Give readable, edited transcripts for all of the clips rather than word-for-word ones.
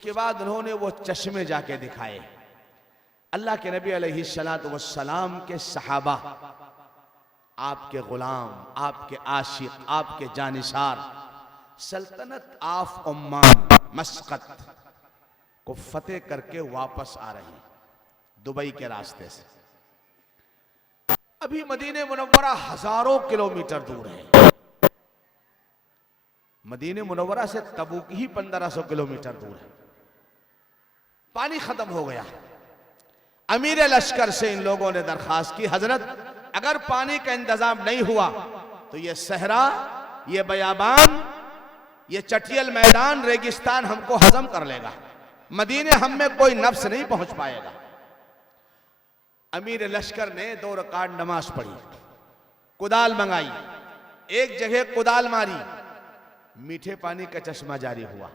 के बाद उन्होंने वो चश्मे जाके दिखाए। अल्लाह के नबी अलैहिस्सलातु वस्सलाम के सहाबा, आपके गुलाम, आपके आशिक, आपके जानिसार, सल्तनत ऑफ ओमान मस्कत को फतेह करके वापस आ रहे हैं दुबई के रास्ते से। अभी मदीने मुनव्वरा हजारों किलोमीटर दूर है। मदीने मुनव्वरा से तबूक ही 1500 किलोमीटर दूर है। पानी खत्म हो गया। अमीर लश्कर से इन लोगों ने दरखास्त की, हजरत अगर पानी का इंतजाम नहीं हुआ तो ये सहरा, ये बयाबान, ये चटियल मैदान, रेगिस्तान हमको हजम कर लेगा, मदीने हम में कोई नफ्स नहीं पहुंच पाएगा। अमीर लश्कर ने 2 रकात नमाज पढ़ी, कुदाल मंगाई, एक जगह कुदाल मारी, मीठे पानी का चश्मा जारी हुआ।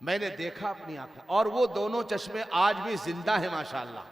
मैंने देखा अपनी आंखों, और वो दोनों चश्मे आज भी जिंदा है माशाअल्लाह।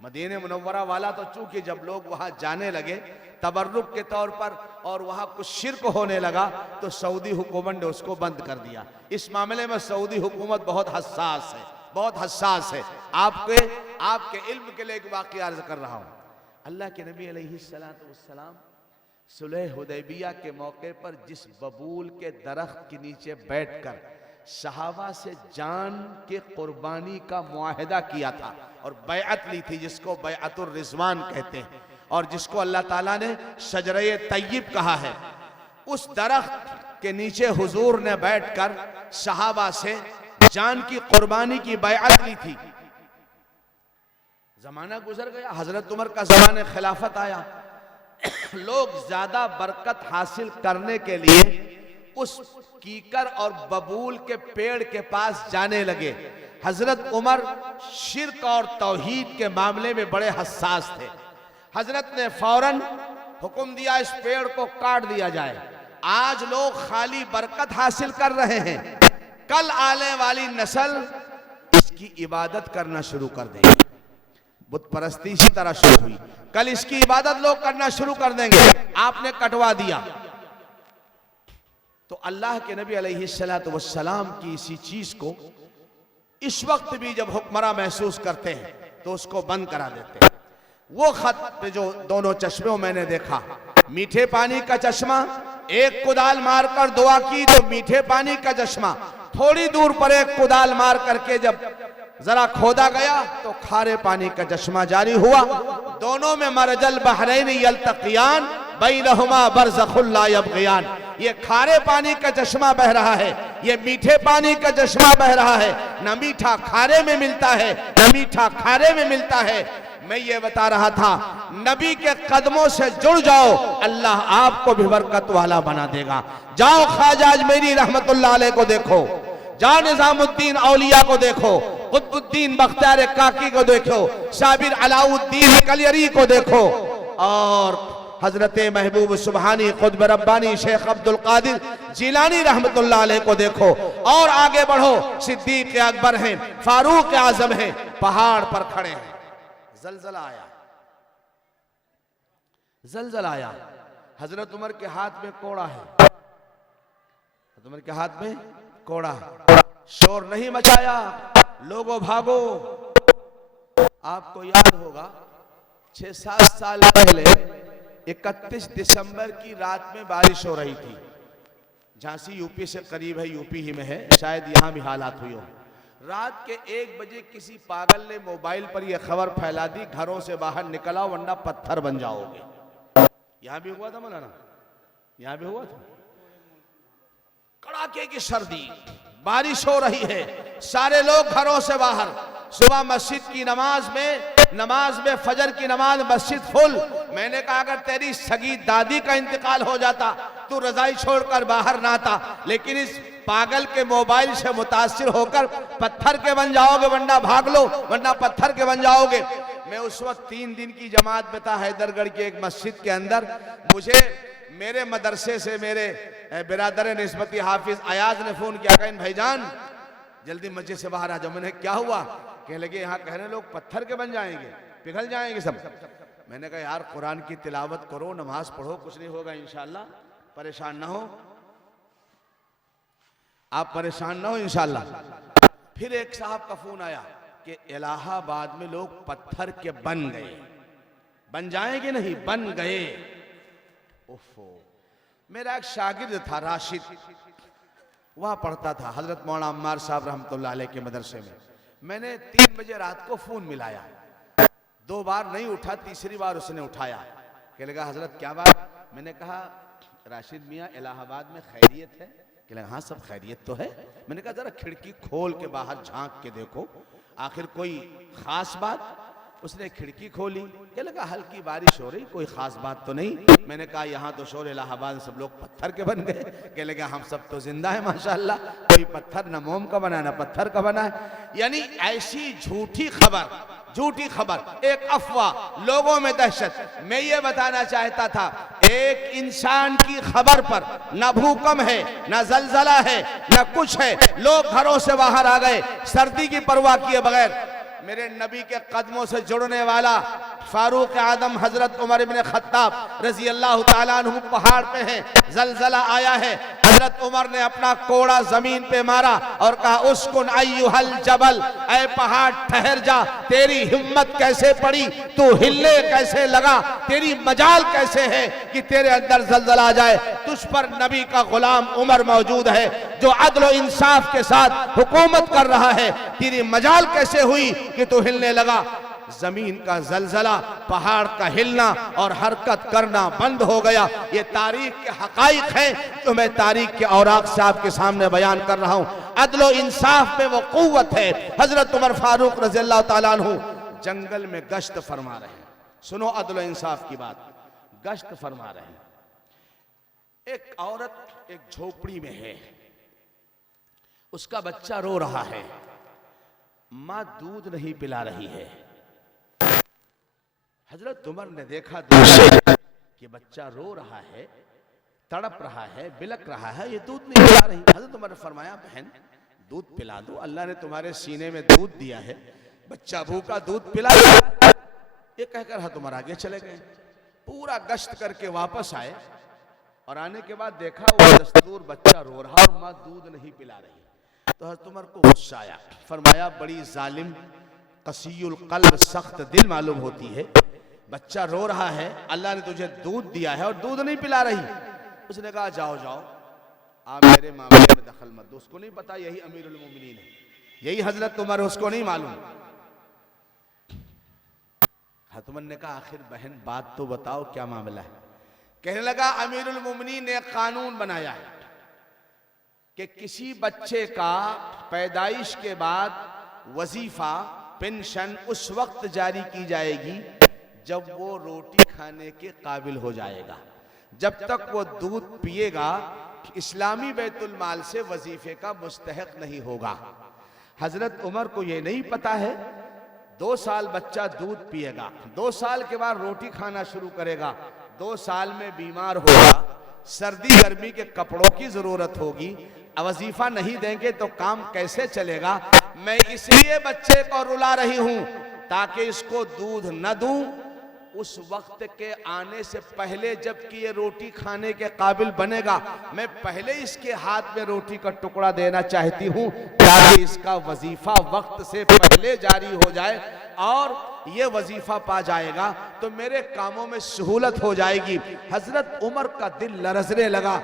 मदीने मुनव्वरा वाला तो चूंकि जब लोग वहां जाने लगे तबर्रुक के तौर पर और वहां कुछ शिर्क होने लगा तो सऊदी हुकूमत ने उसको बंद कर दिया। इस मामले में सऊदी हुकूमत बहुत हसास है, बहुत हसास है। आपके इल्म के लिए एक वाक़या अर्ज कर रहा हूं। अल्लाह के नबी अलैहिस्सलातु वस्सलाम सुलह हुदैबिया के मौके पर जिस बबूल के दरख्त के नीचे बैठकर सहाबा से जान के कुर्बानी का मुआहिदा किया था और बैअत ली थी, जिसको बैअतुर रिज़वान कहते हैं और जिसको अल्लाह ताला ने शजरे तय्यब कहा है, उस दरख्त के नीचे हुजूर ने बैठकर सहाबा से जान की कुर्बानी की बैअत ली थी। जमाना गुजर गया, हजरत उमर का जमाने खिलाफत आया, लोग ज्यादा बरकत हासिल करने के लिए उस कीकर और बबूल के पेड़ के पास जाने लगे। हजरत उमर शिर्क और तौहीद के मामले में बड़े हसास थे। हजरत ने फौरन हुक्म दिया इस पेड़ को काट दिया जाए। आज लोग खाली बरकत हासिल कर रहे हैं, कल आने वाली नस्ल इसकी इबादत करना शुरू कर देगी। बुत परस्ती इसी तरह शुरू हुई, कल इसकी इबादत लोग करना शुरू कर देंगे। आपने कटवा दिया तो अल्लाह के नबी अलैहिस्सलातु वस्सलाम की इसी चीज को इस वक्त भी जब हुक्मरान महसूस करते हैं तो उसको बंद करा देते हैं। वो खत पे जो दोनों चश्मे मैंने देखा, मीठे पानी का चश्मा, एक कुदाल मारकर दुआ की तो मीठे पानी का चश्मा, थोड़ी दूर पर एक कुदाल मार करके जब जरा खोदा गया तो खारे पानी का चश्मा जारी हुआ। दोनों में मरजल बहरैन यल्तक़ियान बैनहुमा बरज़ख़ुन ला यबग़ियान। ये खारे पानी का चश्मा बह रहा है, ये मीठे पानी का चश्मा बह रहा है। न मीठा खारे में मिलता है, न मीठा खारे में मिलता है। मैं ये बता रहा था, नबी के कदमों से जुड़ जाओ, अल्लाह आपको भी बरकत वाला बना देगा। जाओ ख्वाजा अजमेरी रहमतुल्लाह अलैह को देखो, जाओ निजामुद्दीन औलिया को देखो, कुतुबुद्दीन बख्तियार काकी को देखो, साबिर अलाउद्दीन कलियरी को देखो, और हजरत महबूब सुबहानी खुतब रब्बानी शेख अब्दुल कादिर जिलानी रहमतुल्लाह अलैह को देखो, और आगे बढ़ो, सिद्दीक अकबर हैं, फारूक आजम हैं, पहाड़ पर खड़े हैं। जलजला आया, जलजला आया। हजरत उमर के हाथ में कोड़ा है, हजरत उमर के हाथ में कोड़ा है। शोर नहीं मचाया, लोगो भागो। आपको याद होगा 6-7 साल पहले 31 दिसंबर की रात में बारिश हो रही थी। झांसी यूपी से करीब है, यूपी ही में है, शायद यहां भी हालात हुई हो। रात के 1 बजे किसी पागल ने मोबाइल पर यह खबर फैला दी, घरों से बाहर निकल आओ वरना पत्थर बन जाओगे। यहां भी हुआ था मौलाना, यहां भी हुआ था। कड़ाके की सर्दी, बारिश हो रही है, सारे लोग घरों से बाहर। सुबह मस्जिद की नमाज में फजर की नमाज, मस्जिद फुल। मैंने कहा अगर तेरी सगी दादी का इंतकाल हो जाता तू रजाई छोड़कर बाहर ना आता, लेकिन इस पागल के मोबाइल से मुतासिर होकर पत्थर के बन जाओगे वरना भाग लो, वरना पत्थर के बन जाओगे। मैं उस वक्त 3 दिन की जमात में था हैदरगढ़ की एक मस्जिद के अंदर। मुझे मेरे मदरसे से मेरे बिरादर निस्बती हाफिज अयाज ने फोन किया, कहीं भाईजान जल्दी मस्जिद से बाहर आ जाओ। मैंने क्या हुआ? कहने लगे यहाँ कह रहे लोग पत्थर के बन जाएंगे, पिघल जाएंगे सब। मैंने कहा यार कुरान की तिलावत करो, नमाज पढ़ो, कुछ नहीं होगा इंशाल्लाह, परेशान ना हो आप, परेशान ना हो इंशाल्लाह। फिर एक साहब का फोन आया कि इलाहाबाद में लोग पत्थर के बन गए, बन जाएंगे नहीं, बन गए। ओफो। मेरा एक शागिर्द था राशिद, वहां पढ़ता था हजरत मौलाना अम्मार साहब रहमतुल्लाह अलैह के मदरसे में। मैंने 3 बजे रात को फोन मिलाया, 2 बार नहीं उठा, तीसरी बार उसने उठाया। कहने लगा हजरत क्या बात? मैंने कहा राशिद मियाँ इलाहाबाद में खैरियत है? कहने लगा हाँ सब खैरियत तो है। मैंने कहा जरा खिड़की खोल के बाहर झांक के देखो, आखिर कोई खास बात? उसने खिड़की खोली, कहने लगा हल्की बारिश हो रही, कोई खास बात तो नहीं। मैंने कहा यहाँ तो शोर इलाहाबाद सब लोग पत्थर के बन गए। कहने लगा हम सब तो जिंदा है माशाअल्लाह, कोई पत्थर न मोम का बना न पत्थर का बना है। यानी ऐसी झूठी खबर, एक अफवाह, लोगों में दहशत। मैं ये बताना चाहता था, एक इंसान की खबर पर न भूकंप है, न जलजला है, न कुछ है, लोग घरों से बाहर आ गए सर्दी की परवाह किए बगैर। मेरे नबी के कदमों से जुड़ने वाला फारूक आदम हजरत उमर इब्न खत्ताब रजी अल्लाह ताला अन्हु पहाड़ पे हैं, जलजला आया है। हजरत उमर ने अपना कोड़ा जमीन पे मारा और कहा उस्कुन अय्युहल जबल, ऐ पहाड़ ठहर जा, तेरी हिम्मत कैसे पड़ी, तू हिलने कैसे लगा, तेरी मजाल कैसे है कि तेरे अंदर जलजला आ जाए। तुझ पर नबी का गुलाम उमर मौजूद है जो अदल व इंसाफ के साथ हुकूमत कर रहा है, तेरी मजाल कैसे हुई कि तू हिलने लगा। जमीन का जलजला, पहाड़ का हिलना और हरकत करना बंद हो गया। ये तारीख के हकाइक हैं जो मैं तारीख के औराक से आपके सामने बयान कर रहा हूं। अदल व इंसाफ में वो कुव्वत है। हजरत उमर फारूक रज़ी अल्लाह ताला अन्हु जंगल में गश्त फरमा रहे हैं। सुनो अदल व इंसाफ की बात, गश्त फरमा रहे हैं। एक औरत एक झोपड़ी में है, उसका बच्चा रो रहा है, मां दूध नहीं पिला रही है। हजरत उमर ने देखा दूर से कि बच्चा रो रहा है, तड़प रहा है, बिलक रहा है, ये दूध नहीं पिला रही। हजरत उमर ने फरमाया बहन दूध पिला दो, अल्लाह ने तुम्हारे सीने में दूध दिया है, बच्चा भूखा दूध पिला दो। ये कहकर हजरत उमर आगे चले गए। पूरा गश्त करके वापस आए और आने के बाद देखा वो दस्तूर बच्चा रो रहा और मां दूध नहीं पिला रही। तो हजरत उमर को गुस्सा आया, फरमाया बड़ी जालिम कसीयुल कल्ब, सख्त दिल मालूम होती है, बच्चा रो रहा है, अल्लाह ने तुझे दूध दिया है और दूध नहीं पिला रही। उसने कहा जाओ जाओ, आप मेरे मामले में दखल मत दो, उसको नहीं पता यही अमीरुल मोमिनीन है, यही हजरत उमर, उसको नहीं मालूम। हजरत उमर ने कहा आखिर बहन बात तो बताओ क्या मामला है। कहने लगा अमीरुल मोमिनीन ने एक कानून बनाया है कि किसी बच्चे का पैदाइश के बाद वजीफा, पेंशन उस वक्त जारी की जाएगी जब वो रोटी खाने के काबिल हो जाएगा। जब तक वो दूध पिएगा इस्लामी बैतुल माल से वजीफे का मुस्तहक नहीं होगा। हजरत उमर को ये नहीं पता है 2 साल बच्चा दूध पिएगा, 2 साल के बाद रोटी खाना शुरू करेगा, 2 साल में बीमार होगा, सर्दी गर्मी के कपड़ों की जरूरत होगी, वजीफा नहीं देंगे तो काम कैसे चलेगा। मैं इसलिए बच्चे को रुला रही हूं ताकि इसको दूध न दूं उस वक्त के आने से पहले, जबकि ये रोटी खाने के काबिल बनेगा, मैं पहले इसके हाथ में रोटी का टुकड़ा देना चाहती हूं ताकि इसका वजीफा वक्त से पहले जारी हो जाए और ये वजीफा पा जाएगा तो मेरे कामों में सहूलत हो जाएगी। हजरत उमर का दिल लरजने लगा,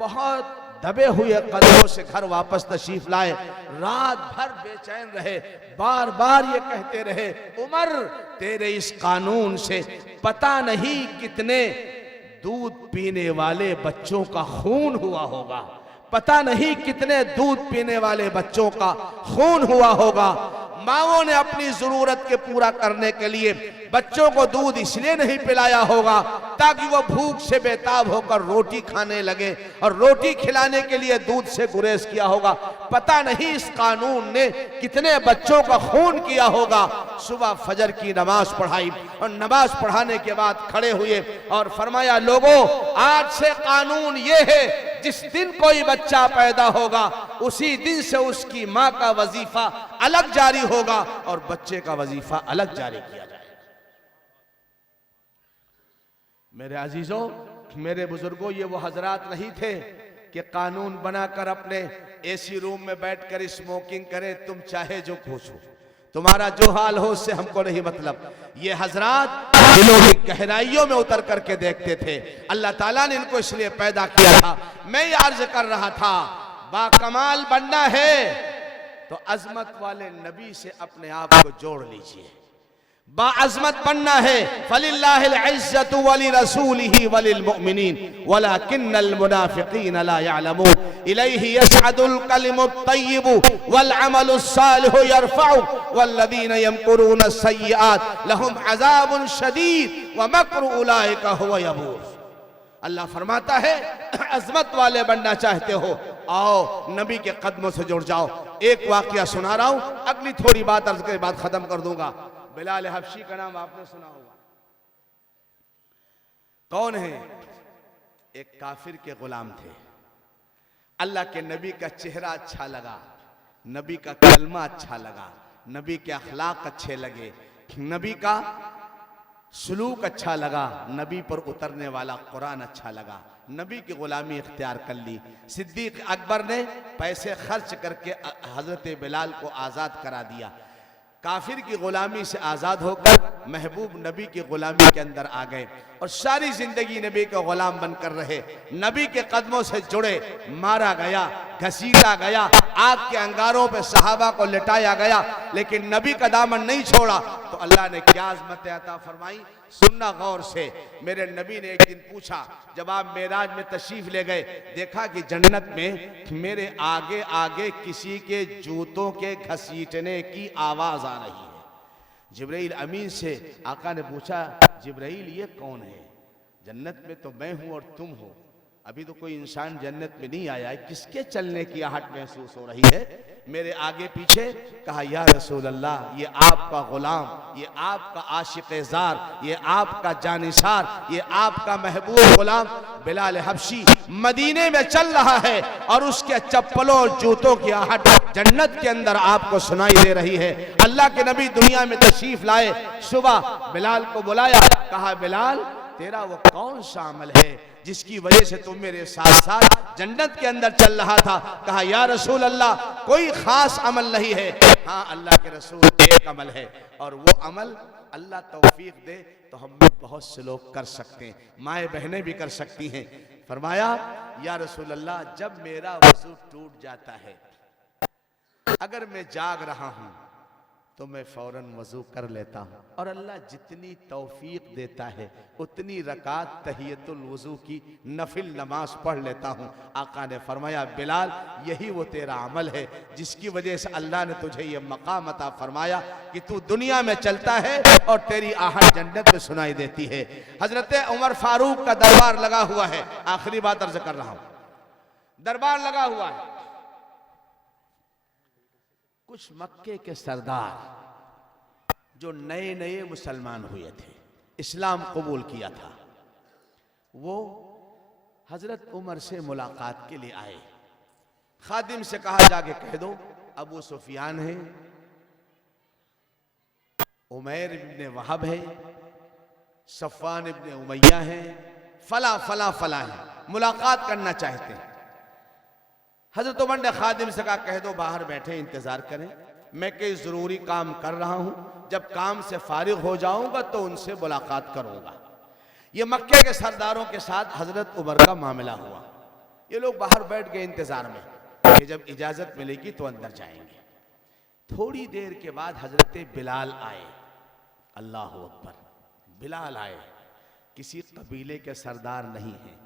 बहुत दबे हुए कदमों से घर वापस तशरीफ लाए, रात भर बेचैन रहे, बार बार ये कहते रहे उमर तेरे इस कानून से पता नहीं कितने दूध पीने वाले बच्चों का खून हुआ होगा, पता नहीं कितने दूध पीने वाले बच्चों का खून हुआ होगा। माओं ने अपनी जरूरत के पूरा करने के लिए बच्चों को दूध इसलिए नहीं पिलाया होगा ताकि वो भूख से बेताब होकर रोटी खाने लगे, और रोटी खिलाने के लिए दूध से गुरेज किया होगा। पता नहीं इस कानून ने कितने बच्चों का खून किया होगा। सुबह फजर की नमाज पढ़ाई और नमाज पढ़ाने के बाद खड़े हुए और फरमाया लोगों आज से कानून ये है जिस दिन कोई बच्चा पैदा होगा उसी दिन से उसकी माँ का वजीफा अलग जारी होगा और बच्चे का वजीफा अलग जारी किया जाएगा। मेरे अजीजों, मेरे बुजुर्गों, ये वो हजरात नहीं थे कि कानून बनाकर अपने एसी रूम में बैठकर स्मोकिंग करें, तुम चाहे जो पूछो, तुम्हारा जो हाल हो उससे हमको नहीं मतलब। ये हजरात दिलों की गहराइयों में उतर करके देखते थे। अल्लाह ताला ने इनको इसलिए पैदा किया था। मैं ये अर्ज कर रहा था, बाकमाल बनना है तो अजमत वाले नबी से अपने आप को जोड़ लीजिए। बाअज़मत बनना है, फलिल्लाहिल इज़्ज़तु वली रसूलिही वलिल मुमिनीन वलाकिन्नल मुनाफिकीन ला यअलमून इलैहि यसअदुल कलिमुत तय्यिबु वल अमलुस सालिहु यरफउ वल्लज़ीना यमकुरून अस्सय्यिआत लहुम अज़ाबुन शदीद व मक्रु उलाइका हुवा यबूर। अल्लाह फरमाता है, अजमत वाले बनना चाहते हो, आओ नबी के कदमों से जुड़ जाओ। एक वाकया सुना रहा हूं, अगली थोड़ी बात अर्ज के बाद खत्म कर दूंगा। बिलाल हबशी का नाम आपने सुना होगा। कौन है? एक काफिर के गुलाम थे। अल्लाह के नबी का चेहरा अच्छा लगा, नबी का कलमा अच्छा लगा, नबी के अखलाक अच्छे लगे, नबी का सलूक अच्छा लगा, नबी पर उतरने वाला कुरान अच्छा लगा, नबी की गुलामी इख्तियार कर ली। सिद्दीक अकबर ने पैसे खर्च करके हजरत बिलाल को आज़ाद करा दिया। काफिर की गुलामी से आज़ाद होकर महबूब नबी की गुलामी के अंदर आ गए और सारी जिंदगी नबी के गुलाम बनकर रहे। नबी के कदमों से जुड़े, मारा गया, घसीटा गया, आग के अंगारों पे सहाबा को लिटाया गया, लेकिन नबी का दामन नहीं छोड़ा। तो अल्लाह ने क्या अज़मत अता फरमाई, सुनना गौर से। मेरे नबी ने एक दिन पूछा, जब आप मेराज में तशरीफ ले गए, देखा कि जन्नत में मेरे आगे आगे किसी के जूतों के घसीटने की आवाज आ रही है। जिब्राइल अमीन से आका ने पूछा, जिब्राइल ये कौन है? जन्नत में तो मैं हूं और तुम हो, अभी तो कोई इंसान जन्नत में नहीं आया है, किसके चलने की आहट महसूस हो रही है मेरे आगे पीछे? कहा, या रसूल अल्लाह, ये आपका गुलाम, ये आपका आशिक़-ए-ज़ार, ये आपका जानिसार, ये आपका महबूब गुलाम बिलाल हबशी मदीने में चल रहा है और उसके चप्पलों और जूतों की आहट जन्नत के अंदर आपको सुनाई दे रही है। अल्लाह के नबी दुनिया में तशरीफ लाए, सुबह बिलाल को बुलाया, कहा, बिलाल तेरा वो कौन सा अमल है जिसकी वजह से तुम मेरे साथ साथ जन्नत के अंदर चल रहा था? कहा, या रसूल अल्लाह, कोई खास अमल नहीं है, हाँ अल्लाह के रसूल एक अमल है, और वो अमल अल्लाह तौफीक दे तो हम भी बहुत से लोग कर सकते हैं, माएँ बहनें भी कर सकती हैं। फरमाया, या रसूल अल्लाह, जब मेरा वजू टूट जाता है, अगर मैं जाग रहा हूं तो मैं फौरन वजू कर लेता हूं और अल्लाह जितनी तौफीक देता है उतनी रकात तहियतुल वजू की नफिल नमाज पढ़ लेता हूं। आका ने फरमाया, बिलाल यही वो तेरा अमल है जिसकी वजह से अल्लाह ने तुझे ये मकाम अता फरमाया कि तू दुनिया में चलता है और तेरी आहट जन्नत में सुनाई देती है। हजरत उमर फारूक का दरबार लगा हुआ है, आखिरी बात अर्ज कर रहा हूं, दरबार लगा हुआ है। कुछ मक्के के सरदार जो नए नए मुसलमान हुए थे, इस्लाम कबूल किया था, वो हजरत उमर से मुलाकात के लिए आए। खादिम से कहा, जाके कह दो अबू सुफियान है, उमैर इब्ने वहब है, सफ़वान इब्ने उमैया है, फला फला फला है, मुलाकात करना चाहते हैं। हजरत उमर ने खादिम से कहा, कह दो बाहर बैठे इंतजार करें, मैं कई जरूरी काम कर रहा हूं, जब काम से फारिग हो जाऊंगा तो उनसे मुलाकात करूंगा। ये मक्के के सरदारों के साथ हजरत उमर का मामला हुआ। ये लोग बाहर बैठ गए इंतजार में कि जब इजाजत मिलेगी तो अंदर जाएंगे। थोड़ी देर के बाद हजरत बिलाल आए। अल्लाह अकबर, बिलाल आए। किसी कबीले के सरदार नहीं हैं,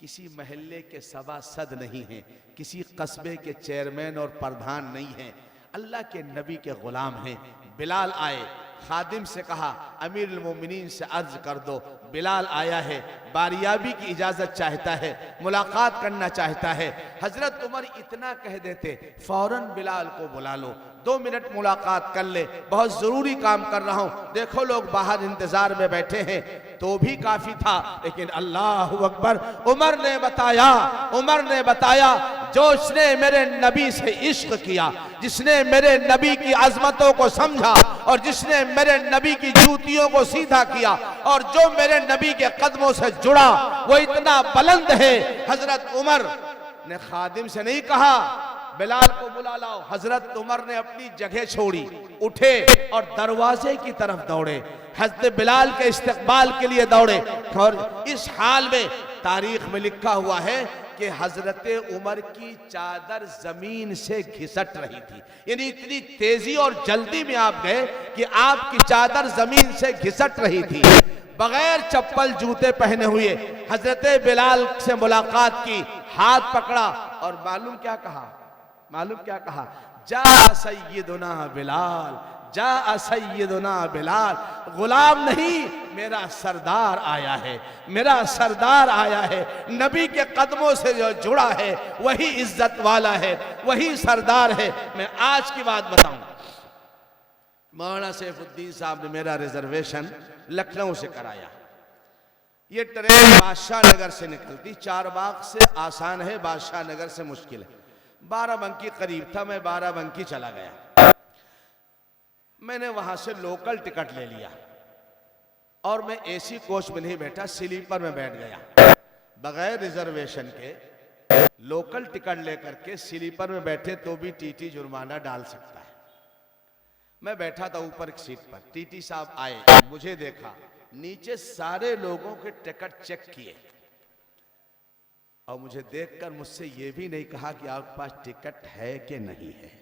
किसी महल्ले के सभासद नहीं हैं, किसी कस्बे के चेयरमैन और प्रधान नहीं हैं, अल्लाह के नबी के गुलाम हैं। बिलाल आए, खादिम से कहा, अमीरुल मोमिनीन से अर्ज कर दो बिलाल आया है, बारियाबी की इजाजत चाहता है, मुलाकात करना चाहता है। हजरत उमर इतना कह देते, फौरन बिलाल को बुला लो, 2 मिनट मुलाकात कर ले, बहुत जरूरी काम कर रहा हूं, देखो लोग बाहर इंतजार में बैठे हैं, तो भी काफी था। लेकिन अल्लाह अकबर, उमर ने बताया जो उसने मेरे नबी से इश्क किया, जिसने मेरे नबी की अजमतों को समझा और जिसने मेरे नबी की जूतियों को सीधा किया और जो मेरे नबी के कदमों से जुड़ा, वो इतना बुलंद है। हजरत उमर ने खादिम से नहीं कहा बिलाल को बुला लाओ। हजरत उमर ने अपनी जगह छोड़ी, उठे और दरवाजे की तरफ दौड़े, हजरत बिलाल के इस्तकबाल के लिए दौड़े। और इस हाल में तारीख में लिखा हुआ है कि हजरत उमर की चादर जमीन से घिसट रही थी, यानी इतनी तेजी और जल्दी में आप गए कि आपकी चादर जमीन से घिसट रही थी। बगैर चप्पल जूते पहने हुए हजरत बिलाल से मुलाकात की, हाथ पकड़ा और मालूम क्या कहा? मालूम क्या कहा? जा सैयदुना बिलाल, जा सैयदुना बिलाल। गुलाम नहीं, मेरा सरदार आया है, मेरा सरदार आया है। नबी के कदमों से जो जुड़ा है वही इज्जत वाला है, वही सरदार है। मैं आज की बात बताऊं, मौलाना सैफुद्दीन साहब ने मेरा रिजर्वेशन लखनऊ से कराया। ये ट्रेन बादशाह नगर से निकलती, चारबाग से आसान है, बादशाह नगर से मुश्किल है। 12 करीब था, मैं 12 चला गया। मैंने वहां से लोकल टिकट ले लिया और मैं एसी कोच में नहीं बैठा, स्लीपर में बैठ गया। बगैर रिजर्वेशन के लोकल टिकट लेकर के स्लीपर में बैठे तो भी टीटी जुर्माना डाल सकता है। मैं बैठा था ऊपर की सीट पर, टीटी साहब आए, मुझे देखा, नीचे सारे लोगों के टिकट चेक किए और मुझे देखकर मुझसे ये भी नहीं कहा कि आपके पास टिकट है कि नहीं है।